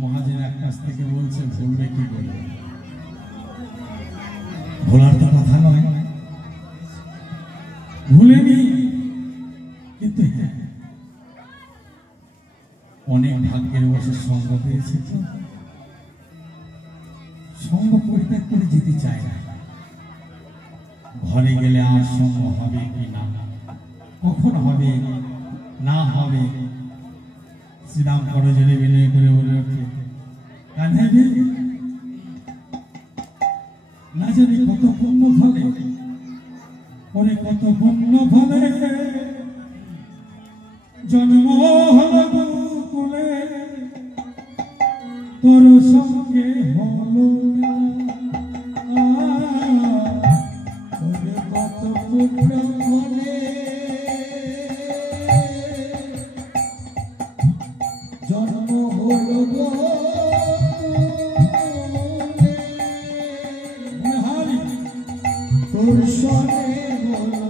মহাজের এক কাছ থেকে বলছে ভুলবে কি করে? ভোলার তো কথা নয়, ভুলেনি, কিন্তু অনেক ভাগ্যের বসে সঙ্গ পেয়েছে, সঙ্গ পরিত্যাগ করে যেতে চায় না। ঘরে গেলে আর সঙ্গ হবে কি না, কখন হবে না হবে, শ্রীরাম করজনে বিনয় করে বলে ওঠে, না জানি কত পুণ্য ফলে, পরে কত পুণ্য ফলে জন্ম হলো গোকুলে, তোর সঙ্গে হলো কত পুণ্য ফলে জন্ম হলো তোর সঙ্গে হলো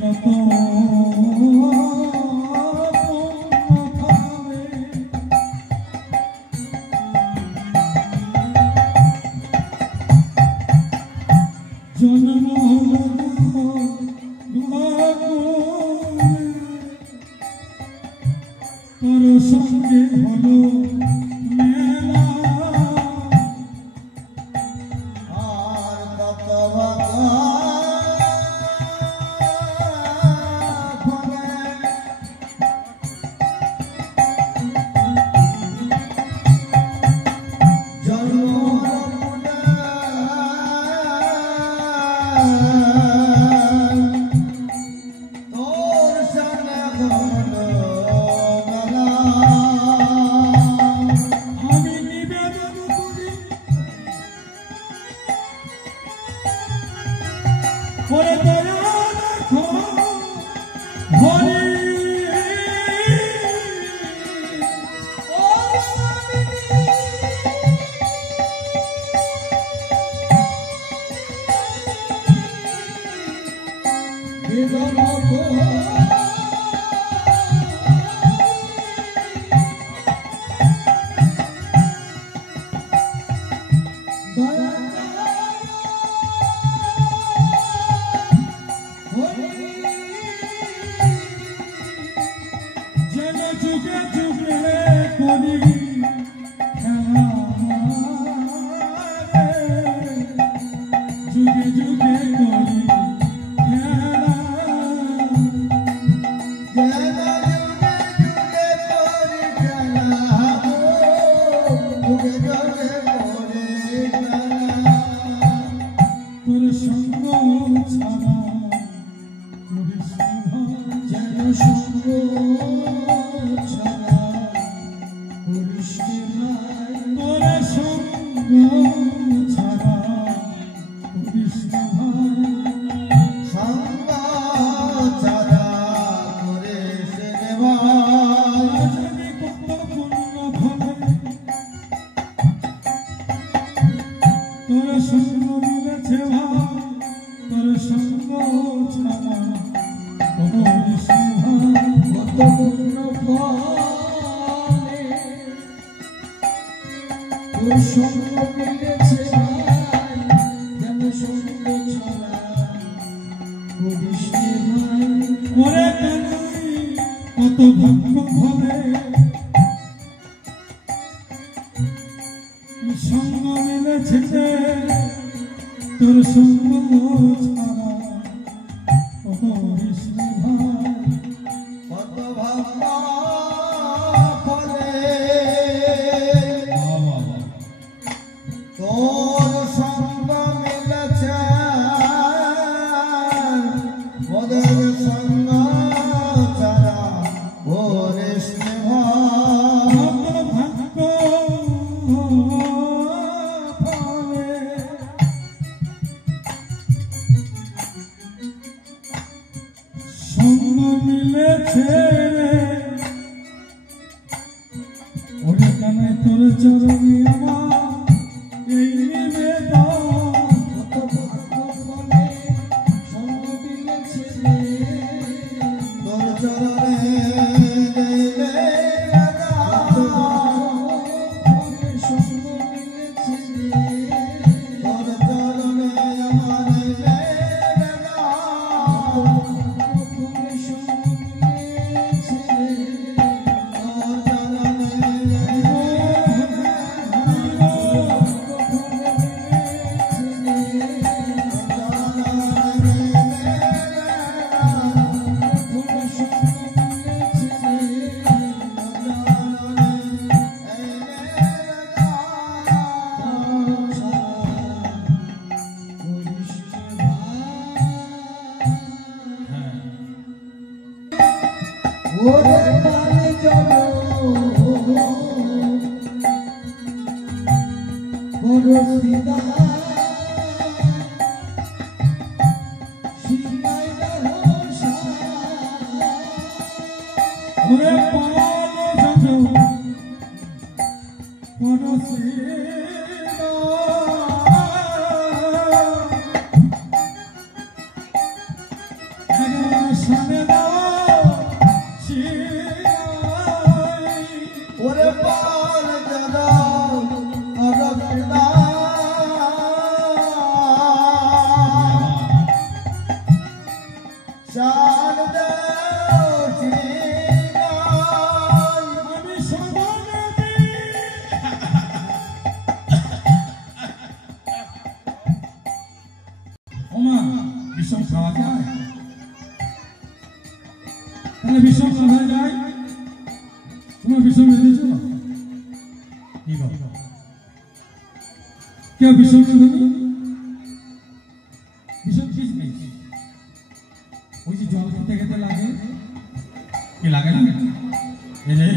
কত জন্ম হলো তোর সঙ্গে হলো মেলা, আর কত পরে দয়া দেখো হরি যুগে যুগে করি খেলা, যুগে যুগে করি খেলা, যুগে যুগে করি খেলা, তোর সঙ্গ ছাড়া করিস যেন সঙ্গ ছাড়া কত ভাগ্য ভরে সঙ্গ মিলেছে তোর সঙ্গ ছাড়া বিষ্ণু ভাই কত ভাগ্য ফলে তোর সঙ্গ মিলেছে মোদের সঙ্গ ছাড়া বিষ্ণু ভাই ভাগ্য সঙ্গ মিলেছে ওরে কানে তোর চরণে আমার এই নিবেদন কত ভাগ্য ফলে সঙ্গ মিলেছে তোর চরণে সঙ্গ মিলেছে তোর চরণে আমার ওরে কালে চলো বড় সিদা সিনাই রহসা ওরে পালো জজো পরশে সামনে ওরে পাল দাদা অরবিদা শারদ আমি সবানবী ওমা বিষম খাওয়া যায় তাহলে বিষম খাওয়া যায় তোমার বিষম এনেছো কি গো কেউ বিষম নেই বিষম কিছু নেই ওই যে জল খেতে খেতে লাগে কি লাগে না এই যে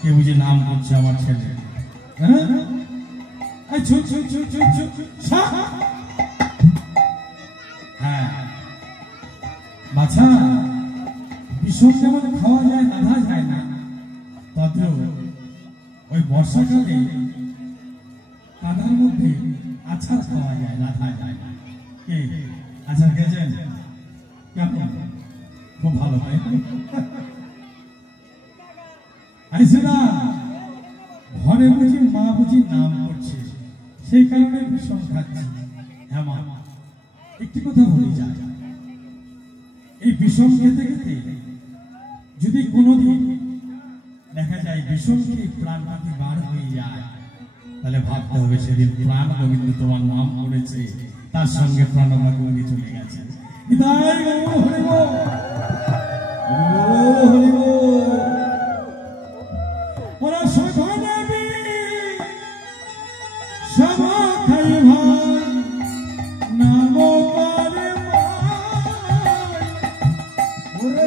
কে বুঝি নাম করছে আমার ছেলে হ্যাঁ ছুট ছুট ছুট ছুট ছুট হ্যাঁ বাছা বিষম যেমন খাওয়া যায় রাধা যায় না তদ্রুপ ওই বর্ষাকালে কাদার মধ্যে আচার খাওয়া যায় রাধা যায় না কে আচার খেয়েছেন কেমন খুব ভালো তাই আইসে না ঘরে বুঝি মা বুঝি নাম করছে সেই কারণে বিষম খাচ্ছে হ্যাঁ মা একটি কথা বলি যায় এই বিষম খেতে খেতে যদি কোনোদিন দেখা যায় বিষম খেয়ে প্রাণ পাখি বার হয়ে যায় তাহলে ভাবতে হবে সেদিন প্রাণ গোবিন্দ তোমার নাম করেছে তার সঙ্গে প্রাণনা গোবিন্দ চলে গেছে বিদায় গৌর হরি বল হরি বল ওরা সভানবী সভা খাই ভাই নাম করে মাই ওরে